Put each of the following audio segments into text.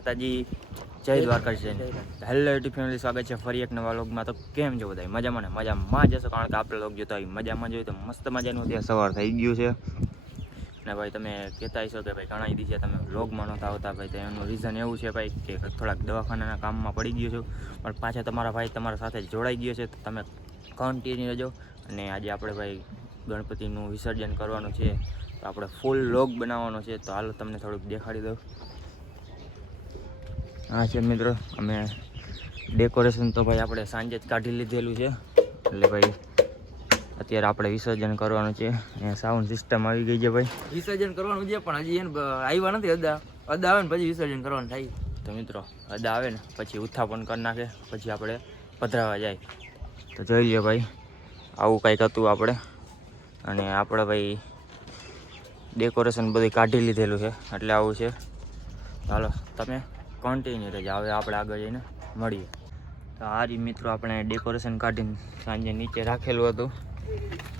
માતાજી, જય Dwarkadhish. Hello YouTube family, સ્વાગત છે ફરી એક નવા વ્લોગમાં. તો કેમ છો બધા? મજામાં ને? મજામાં જશો, કારણ કે આપણે વ્લોગ જોતા હોય મજામાં જોઈએ તો મસ્ત મજાનું ત્યાં સવાર થઈ ગયું છે. ને ભાઈ તમે કહેતા હશો કે ભાઈ ઘણા દિવસે તમે વ્લોગમાં નહોતા આવતા ભાઈ, તો એનું રીઝન એવું છે ભાઈ કે થોડાક દવાખાનાના કામમાં પડી ગયો છું, પણ પાછા તમારા ભાઈ તમારા સાથે જોડાઈ ગયો છે. તો તમે કન્ટિન્યુ રહેજો. અને આજે આપણે ભાઈ ગણપતિનું વિસર્જન કરવાનું છે, તો આપણે ફૂલ વ્લોગ બનાવવાનો છે. તો હાલો તમને થોડુંક દેખાડી દઉં. હા છે મિત્રો, અમે ડેકોરેશન તો ભાઈ આપણે સાંજે જ કાઢી લીધેલું છે, એટલે ભાઈ અત્યારે આપણે વિસર્જન કરવાનું છે. અહીંયા સાઉન્ડ સિસ્ટમ આવી ગઈ છે ભાઈ. વિસર્જન કરવાનું છે પણ હજી એને આવ્યા નથી. અદા આવે ને પછી વિસર્જન કરવાનું થાય. તો મિત્રો અદા આવે ને પછી ઉત્થાપન કરી નાખે, પછી આપણે પધરાવા જાય. તો જોઈ લ્યો ભાઈ, આવું કંઈક હતું આપણે. અને આપણે ભાઈ ડેકોરેશન બધું કાઢી લીધેલું છે, એટલે આવું છે. ચાલો તમે કન્ટિન્યુ રહેજો, હવે આપણે આગળ જઈને મળીએ. તો આ જ મિત્રો આપણે ડેકોરેશન કાઢીને સાંજે નીચે રાખેલું હતું,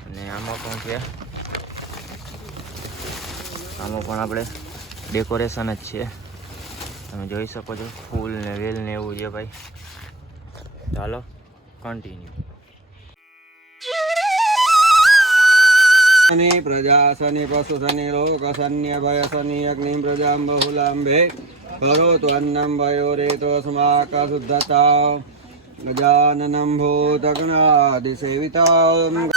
અને આમાં પણ છે, આમાં પણ આપણે ડેકોરેશન જ છે. તમે જોઈ શકો છો, ફૂલ ને વેલ ને એવું છે ભાઈ. ચાલો કન્ટિન્યુ. પ્રજા શનિ પશુ શનિ લોક શન્ય ભય શનિ અગ્નિ પ્રજામ બહુલાંબે કરોતુ અન્નમ ભયો રેતો સ્માક શુદ્ધતા ગજાનનમ ભૂતગણાદિ સેવિતા.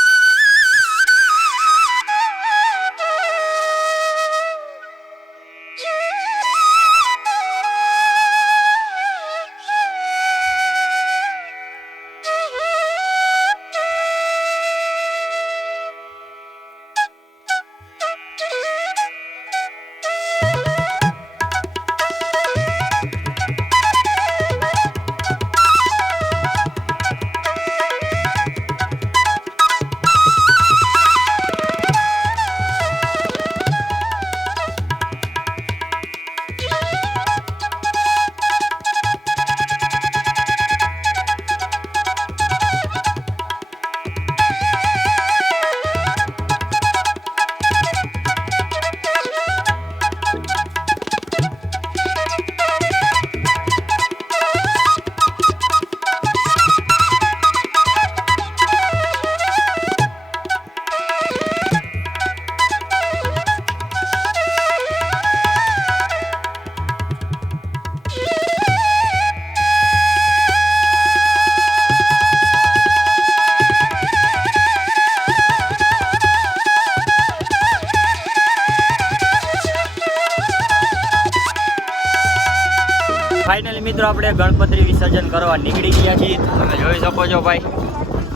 ફાઇનલી મિત્રો આપણે ગણપતિ વિસર્જન કરવા નીકળી ગયા છીએ. તમે જોઈ શકો છો ભાઈ,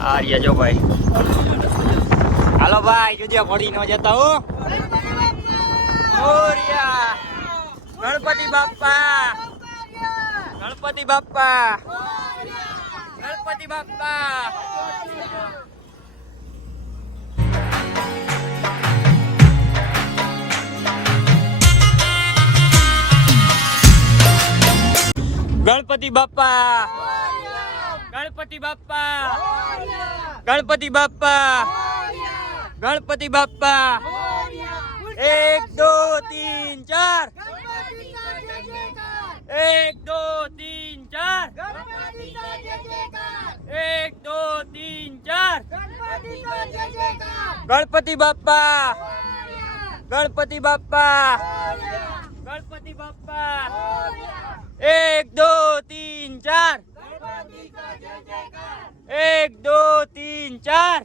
આ રહ્યા જો ભાઈ. હાલો ભાઈ, જોજે પડી ન જતા હો. મોરિયા ગણપતિ બાપ્પા, ગણપતિ બાપ્પા, ગણપતિ બાપ્પા. ગણપતિ બાપ્પા, ગણપતિ બાપ્પા, ગણપતિ બાપ્પા, ગણપતિ બાપ્પા. 1 2 3 4, 1 2 3 4, 1 2 3 4. ગણપતિ બાપ્પા, ગણપતિ બાપ્પા, ગણપતિ બાપ્પા. 1 2 3 4, 1 2 3 4,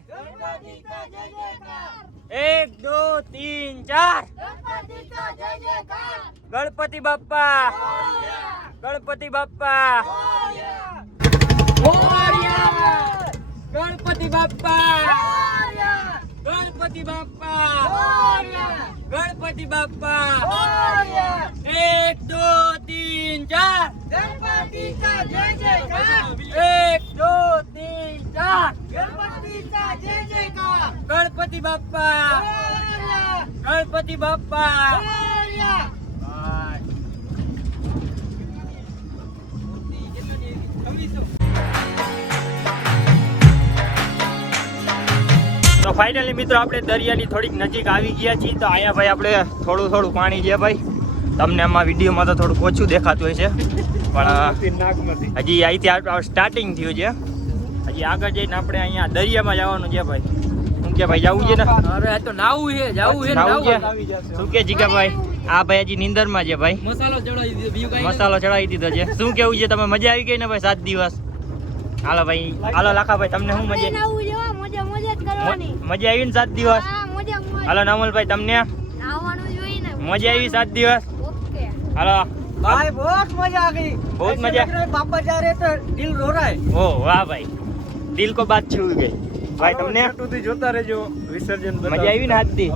1 2 3 4. ગણપતિ બાપ્પા, ગણપતિ બાપ્પા, ગણપતિ બાપ્પા, ગણપતિ બાપ્પા, ગણપતિ બાપ્પા. 1 2 3 4, गणपति का जय जयकार, 1 2 3 4. गणपति का जय जयकार, ગણપતિ બાપ્પા, ગણપતિ બાપ્પા. તો ફાઇનલી મિત્રો આપણે દરિયાની થોડીક નજીક આવી ગયા છીએ. તો અહીંયા ભાઈ આપણે થોડું પાણી છે ભાઈ, તમને આમાં વિડીયોમાં તો થોડુંક ઓછું દેખાતું હોય છે પણ હજી અહીંથી સ્ટાર્ટિંગ થયું છે. હજી આગળ જઈને આપણે અહીંયા દરિયામાં જવાનું છે ભાઈ. શું કે ભાઈ જવું છે ને? અરે આ તો નાવું છે, જાવું છે, નાવું છે. નાવું. શું કે જીગાભાઈ? આ ભાઈ હજી નીંદરમાં છે ભાઈ. મસાલો ચડાવી દીધો, બીજું કાંઈ મસાલો ચડાવી દીધો છે. શું કેવું છે? તમે મજા આવી ગઈ ને ભાઈ 7 દિવસ? હાલો ભાઈ, હાલો લાખાભાઈ, તમને શું મજા? મજા જ કરવાની. મજા આવી ને 7 દિવસ? હા, મજા. હાલો નામલભાઈ, તમને આવવાનું જોઈએ ને. મજા આવી 7 દિવસ? ઓકે. હાલો भाई बहुत मजा आ गई बहुत ऐसे मजा। लग रहा है पापा जा रहे तो दिल रो रहा है ઓ વાહ ભાઈ, દિલ કો બાત છૂ ગઈ ભાઈ. તમને જોતા રહેજો વિસર્જન મજા આવી ને આજથી?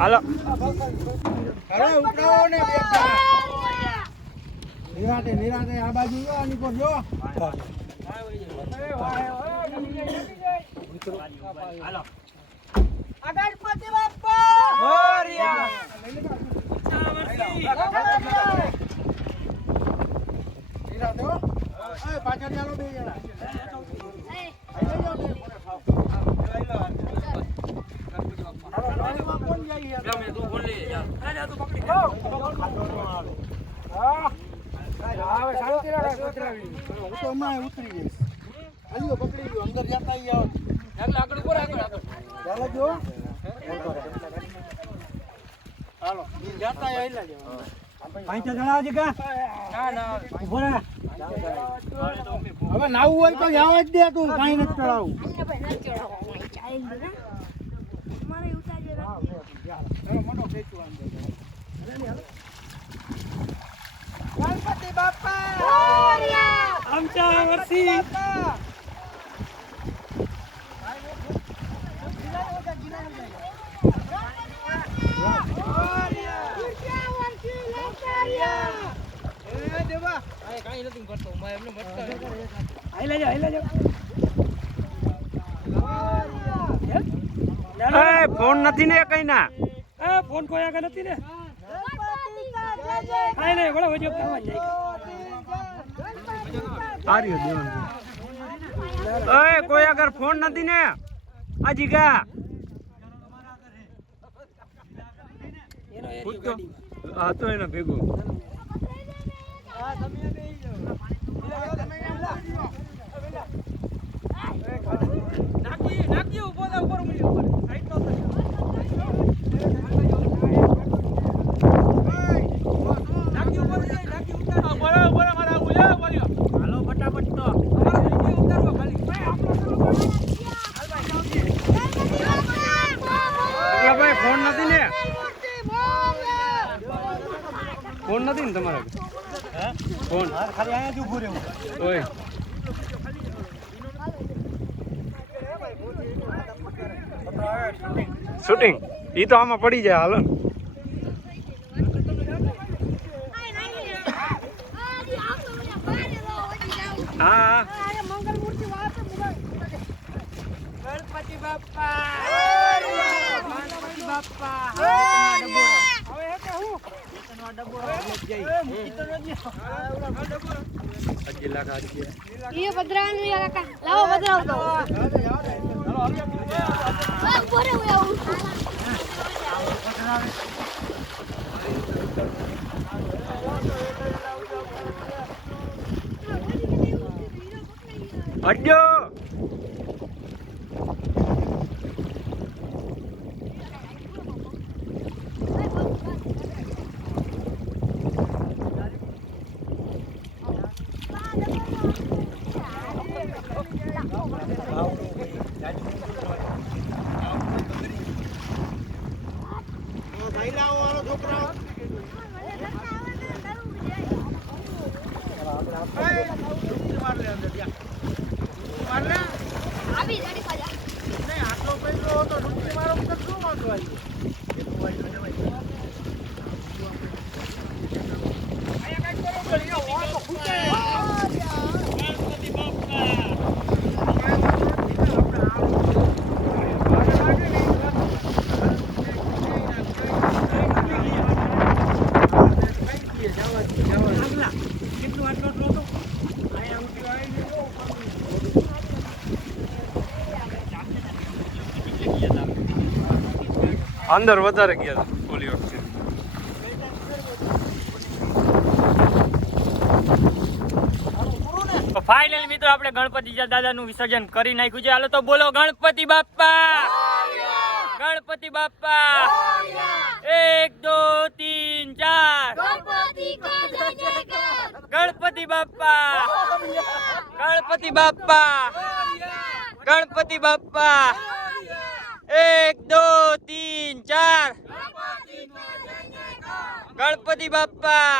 હાલો અરે ઉઠાવો ને નિરાતે આ બાજુ જો આની પર જો હાલો ગણપતિ બાપ્પા મોરયા નિરાતે હો એ પાછળ ચાલો બે જણા તું બોલ લે યાર. હું તો હમણાં ઉતરી જઈશ હાલ્યો પકડી લ્યો અંદર જતા ઈ આવો આગળ ઉપર આગળ. ચાલો જો હાલો જતા આયલા જો પાંચ જણા હજી કા ના ના ઉભો રહે હવે નાવું હોય તો જવા જ દે તું કાઈ નથી ચડાવું મોટો ખેંચવા ગણપતિ બાપા આમચા વર્ષી કાંઈ નથી કરતો હું એમને મટકા આઈ લેજો એ ફોન નથી ને કઈ ના? ફોન કોઈ આગળ નથી ને કાઈ નહીં વળો વજો કામ જાય આર્યો દેવાનું ઓય કોઈ અગર ફોન નથી ને? આ જીગા હા તો એનો ભેગો નાખી ઉભો થા ઉપર સાઈડ નો નાખી ઉપર જાય નાખી ઉતાર બરાબર મારા બોલ્યા બોલ્યો હાલો ફટાફટ તો અમારે ઉતારવા ખાલી ભાઈ ફોન નથી ને? ફોન નથી ને તમારા? ફોન ખાલી અહીંયા જ ઊભું રહેવું ઓય શૂટિંગ ઈ તો આમાં પડી જાય હાલો હા ગણપતિ બાપ્પા ये बदरान में काका लाओ बदराव दो बोरे हुए અડ્ડો अभी गाड़ी पर जा નહીં આટલો પૈસો તો ડૂબકી મારો તો શું વાંધો આવી અંદર વધારે ગયા હતા ઓલી વખતે ફાઇનલ મિત્રો આપણે ગણપતિ દાદાનું વિસર્જન કરી નાખ્યું છે. હાલો તો બોલો ગણપતિ બાપ્પા, ગણપતિ બાપ્પા. 1 2 3 4 ગણપતિ બાપ્પા, ગણપતિ બાપ્પા, ગણપતિ બાપ્પા. 1 2 3 4 ગણપતિ બાપ્પા.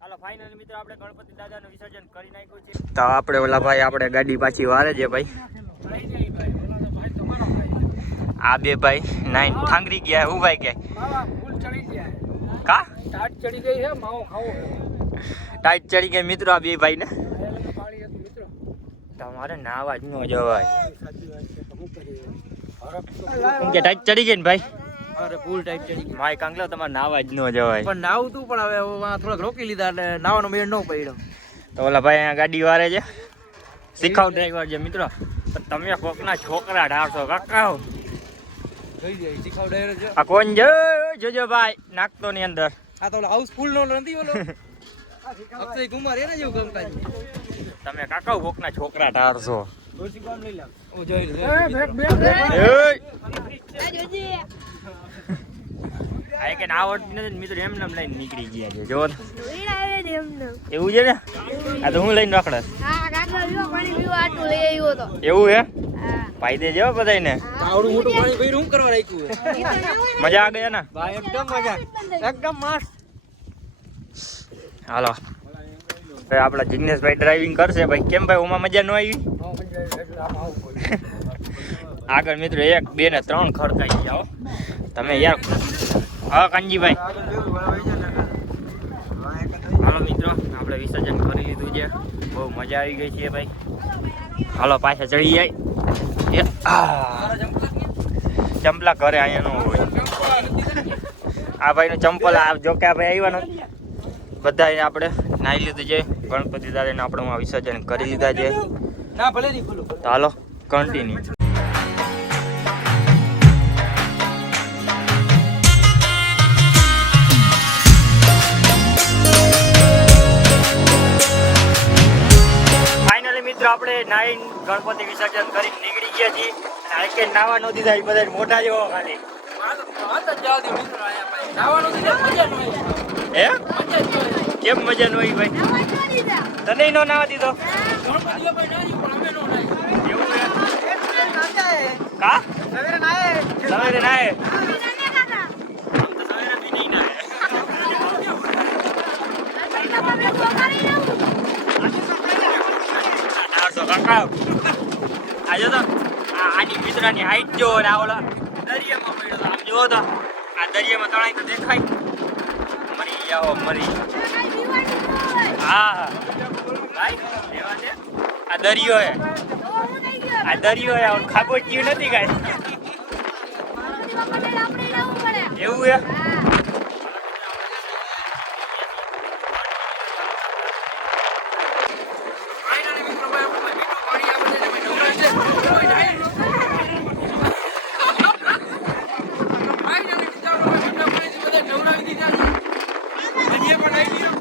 હાલો ફાઇનલ મિત્રો આપણે ગણપતિ દાદાનું વિસર્જન કરી નાખ્યું છે. તો આપણે ઓલા ભાઈ આપણે ગાડી પાછી વારે છે ભાઈ. આ બે ભાઈ નાઈન ઠાંગરી ગયા. હું ભાઈ કે કા ટાઈટ ચડી ગઈ હે, માવો ખાવો ટાઈટ ચડી ગઈ મિત્રો આ બે ભાઈ ને. તમારે નાવા જ ન જવાય. કે ટાઈટ ચડી ગઈ ને ભાઈ? અરે ફૂલ ટાઈટ ચડી ગઈ. માય કાંગલો તમારે નાવા જ ન જવાય. પણ નાવું તું પણ હવે થોડાક રોકી લીધા એટલે નાવાનો મેળ ન પડ્યો. તો ઓલા ભાઈ અહીંયા ગાડી વારે છે, શીખાવ ડ્રાઈવર છે મિત્રો. તો તમે કોકના છોકરા ઢાળશો કાકા. જોઈ જાય શીખાવ ડાયરો છે. આ કોણ જોજો ભાઈ નાખતો ની અંદર. આ તો હાઉસ ફૂલ નો નથી ઓલો અક્ષય કુમાર એને જેવું કામકાજ. તમે કાકા કોકના છોકરા ઢાળશો. ઓ જોઈ લે. આ કે ના આવડતી નથી મિત્રો, એમ નામ લઈને નીકળી ગયા છે. જો એવું છે ને, આ તો હું લઈને રખડે. એવું હે પાઈ દેજો બધાને. આવડું મોટું પાણી ભર્યું હું કરવા રાખ્યું હે? મજા આ ગયા ને ભાઈ એકદમ મજા, એકદમ મસ્ત. હાલો ભાઈ આપડા જિગ્નેશભાઈ ડ્રાઇવિંગ કરશે ભાઈ. કેમ ભાઈ ઓમાં મજા ન આવી? આગળ મિત્રો 1 2 ને 3 ખડકાઈ જાઓ તમે યાર. હા કાનજીભાઈ હાલો મિત્રો આપણે વિસર્જન કરી લીધું છે. બહુ મજા આવી ગઈ છે ભાઈ. હાલો પાછા ચડી જાય. ચંપલા ઘરે અહીંયા ન હોય. આ ભાઈ નું ચંપલ જો કે આ ભાઈ આવ્યા નથી. બધા આપણે નાહી લીધું છે. ગણપતિ દાદાને આપણે વિસર્જન કરી લીધા છે. ના ભલે નહીં ખોલો. તો હાલો કન્ટિન્યુ. ફાઇનલી મિત્રો આપણે નાઈન ગણપતિ વિસર્જન કરી નીકળી ગયા છીએ. અને કે નાવા ન દીધા એ બધા મોટા જેવો ખાલી. વાત જ જવા દે મિત્રો. આયા ભાઈ નાવાનું તો મજા ન આવી. હે કેમ મજા ન આવી ભાઈ? તને નો નાવા દીધો? ગણપતિઓ ભાઈ નારી પણ અમે નો નાઈ. એવું હે કા સવેરે નાય. સવારે નાહે? આમ તો સવારે બી નહીં નાહે. કાકા આજે તો આની મિત્રની હાઈટ જો ને ઓલા દરિયામાં પડ્યો તો આમ જોવો તો આ દરિયામાં તણાઈ તો દેખાય. મરી જાઓ મરી. હા ભાઈ એવા છે. આ દરિયો હે, આ દરિયો હે. ખાબોચિયું નથી કાંઈ. એવું હે? ફાઇનલી મિત્રો ભાઈ આપણે મીઠું પાણી આવે છે ભાઈ નવરા છે. કોઈ જાય ન. ફાઇનલી મિત્રો ભાઈ મીઠા પાણી બધા નવરાવી દીધા છે. હજી પણ આવી ગયો.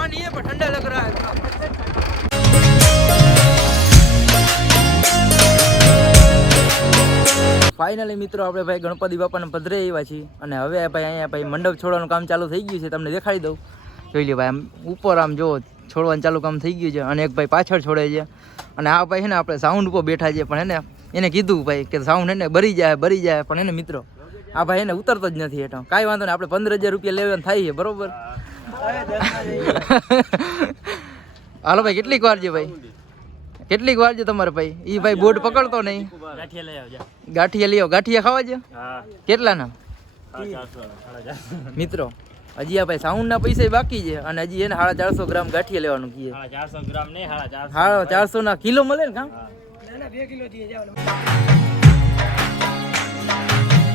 पानी है पर ठंडा लग रहा है. ફાઇનલી મિત્રો આપણે ભાઈ ગણપતિ બાપાને પધરે આવ્યા છીએ અને હવે ભાઈ અહીંયા ભાઈ મંડપ છોડવાનું કામ ચાલુ થઈ ગયું છે. તમને દેખાડી દઉં. જોઈ લે ભાઈ આમ ઉપર આમ જો છોડવાનું ચાલુ કામ થઈ ગયું છે અને એક ભાઈ પાછળ છોડે છે. અને આ ભાઈ છે ને આપણે સાઉન્ડ ઉપર બેઠા છે પણ એને કીધું ભાઈ કે સાઉન્ડ એને ભરી જાય પણ એને મિત્રો આ ભાઈ એને ઉતરતો જ નથી હેઠો. કાંઈ વાંધો નહીં, આપણે 15,000 રૂપિયા લેવાનું થાય છે બરોબર. હાલો ભાઈ કેટલીક વાર છે ભાઈ, કેટલીક વાર છે તમારે ભાઈ? ઈ ભાઈ બોર્ડ પકડતો નહીં. ગાંઠિયા લઈ આવજા. ગાંઠિયા લઈ આવો. ગાંઠિયા ખાવા છે? હા કેટલાના? 450. મિત્રો હજી આ ભાઈ સાઉન્ડ ના પૈસા બાકી છે અને હજી એને 450 ગ્રામ ગાંઠિયા લેવાનું કીએ. 450 ગ્રામ નહીં, 450. 450 ના કિલો મળે ને કામ? ના 2 કિલો દીએ જાવ.